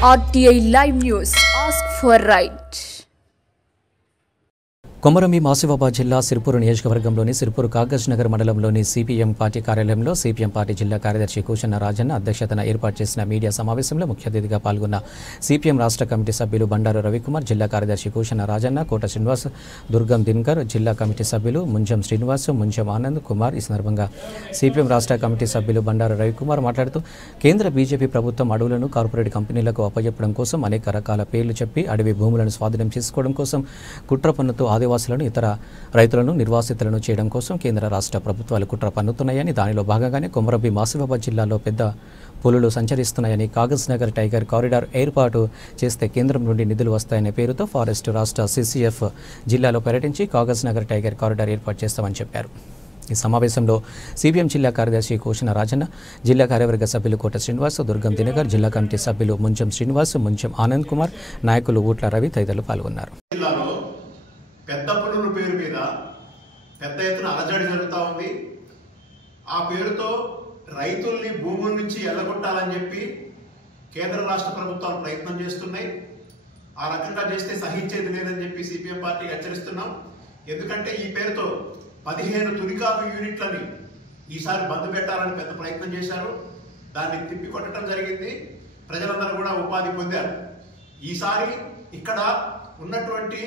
RTI Live News. Ask for right. Komaram Bheem Asifabad జిల్లా సిర్పూరు నియోజకవర్గంలోని సిర్పూరు కాగజ్ నగర్ మండలంలోని సిపిఎం పార్టీ కార్యాలయంలో సిపిఎం పార్టీ జిల్లా కార్యదర్శి కూచన్న రాజన్న అధ్యక్షతన ఏర్పాటు చేసిన మీడియా సమావేశంలో ముఖ్య అతిథిగా పాల్గొన్న సిపిఎం రాష్ట్ర కమిటీ సభ్యులు బండారు రవికుమార్, జిల్లా కార్యదర్శి కూచన్న రాజన్న, కోట శ్రీనివాస్, దుర్గం దినకర్, జిల్లా కమిటీ సభ్యులు ముంజం శ్రీనివాస్, ముంజం ఆనంద్ కుమార్. ఈ సందర్భంగా సిపిఎం రాష్ట్ర కమిటీ సభ్యులు బండారు రవికుమార్ మాట్లాడుతూ కేంద్ర బీజేపీ ప్రభుత్వం అడవులను కార్పొరేట్ కంపెనీలకు అప్పజెప్పడం కోసం అనేక రకాల పేర్లు చెప్పి అడవి భూములను స్వాధీనం చేసుకోవడం కోసం కుట్ర పన్నుతో ఆదివాసులను, ఇతర రైతులను నిర్వాసితులను చేయడం కోసం కేంద్ర రాష్ట్ర ప్రభుత్వాలు కుట్ర పన్నుతున్నాయని, దానిలో భాగంగానే కొమరంభీం ఆసిఫాబాద్ జిల్లాలో పెద్ద పులులు సంచరిస్తున్నాయని, కాగజ్ నగర్ టైగర్ కారిడార్ ఏర్పాటు చేస్తే కేంద్రం నుండి నిధులు వస్తాయనే పేరుతో ఫారెస్ట్ రాష్ట్ర సిసిఎఫ్ జిల్లాలో పర్యటించి కాగజ్ నగర్ టైగర్ కారిడార్ ఏర్పాటు చేస్తామని చెప్పారు. ఈ సమావేశంలో సిపిఎం జిల్లా కార్యదర్శి కూచన్న రాజన్న, జిల్లా కార్యవర్గ సభ్యులు కోట శ్రీనివాస్, దుర్గం దినకర్, జిల్లా కమిటీ సభ్యులు ముంజం శ్రీనివాస్, ముంజం ఆనంద్ కుమార్, నాయకులు ఊట్ల రవి తదితరులు పాల్గొన్నారు. పెద్ద పులుల పేరు మీద పెద్ద ఎత్తున అలజడి జరుగుతూ ఉంది. ఆ పేరుతో రైతుల్ని భూముల నుంచి ఎల్లగొట్టాలని చెప్పి కేంద్ర రాష్ట్ర ప్రభుత్వాలు ప్రయత్నం చేస్తున్నాయి. ఆ రకంగా చేస్తే సహించేది లేదని చెప్పి సిపిఎం పార్టీ హెచ్చరిస్తున్నాం. ఎందుకంటే ఈ పేరుతో 15 తునికాపు యూనిట్లని ఈసారి బంద్ పెట్టాలని పెద్ద ప్రయత్నం చేశారు. దాన్ని తిప్పికొట్టడం జరిగింది. ప్రజలందరూ కూడా ఉపాధి పొందారు. ఈసారి ఇక్కడ ఉన్నటువంటి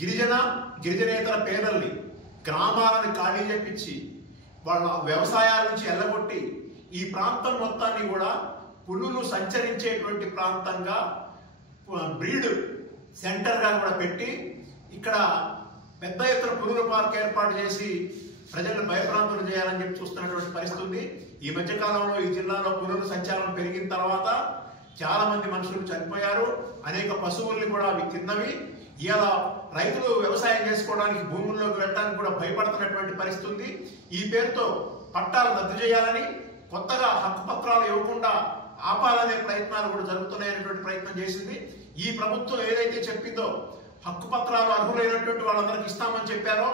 గిరిజనేతర పేదల్ని గ్రామాలను ఖాళీ చేపించి వాళ్ళ వ్యవసాయాల నుంచి ఎల్లగొట్టి ఈ ప్రాంతం మొత్తాన్ని కూడా పులులు సంచరించేటువంటి ప్రాంతంగా బ్రీడ్ సెంటర్గా కూడా పెట్టి ఇక్కడ పెద్ద ఎత్తున పులుల పార్క్ ఏర్పాటు చేసి ప్రజలను భయప్రాంతులు చేయాలని చెప్పి చూస్తున్నటువంటి పరిస్థితి ఉంది. ఈ మధ్యకాలంలో ఈ జిల్లాలో పులుల సంచారం పెరిగిన తర్వాత చాలా మంది మనుషులు చనిపోయారు. అనేక పశువుల్ని కూడా అవి తిన్నవి. ఇలా రైతులు వ్యవసాయం చేసుకోవడానికి భూముల్లోకి వెళ్ళడానికి కూడా భయపడుతున్నటువంటి పరిస్థితి ఉంది. ఈ పేరుతో పట్టాలు రద్దు చేయాలని, కొత్తగా హక్కు పత్రాలు ఇవ్వకుండా ఆపాలనే ప్రయత్నాలు కూడా జరుగుతున్నాయనేటువంటి ప్రయత్నం చేసింది. ఈ ప్రభుత్వం ఏదైతే చెప్పిందో హక్కు పత్రాలు అర్హులైనటువంటి వాళ్ళందరికీ ఇస్తామని చెప్పారో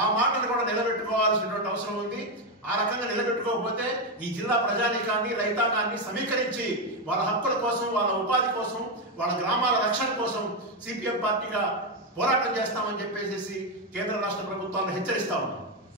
ఆ మాటను కూడా నిలబెట్టుకోవాల్సినటువంటి అవసరం ఉంది. ఆ రకంగా నిలబెట్టుకోకపోతే ఈ జిల్లా ప్రజానీకాన్ని, రైతాంగాన్ని సమీకరించి వాళ్ళ హక్కుల కోసం, వాళ్ళ ఉపాధి కోసం, వాళ్ళ గ్రామాల రక్షణ కోసం సిపిఎం పార్టీగా పోరాటం చేస్తామని చెప్పేసి కేంద్ర రాష్ట్ర ప్రభుత్వాలను హెచ్చరిస్తా ఉన్నాం.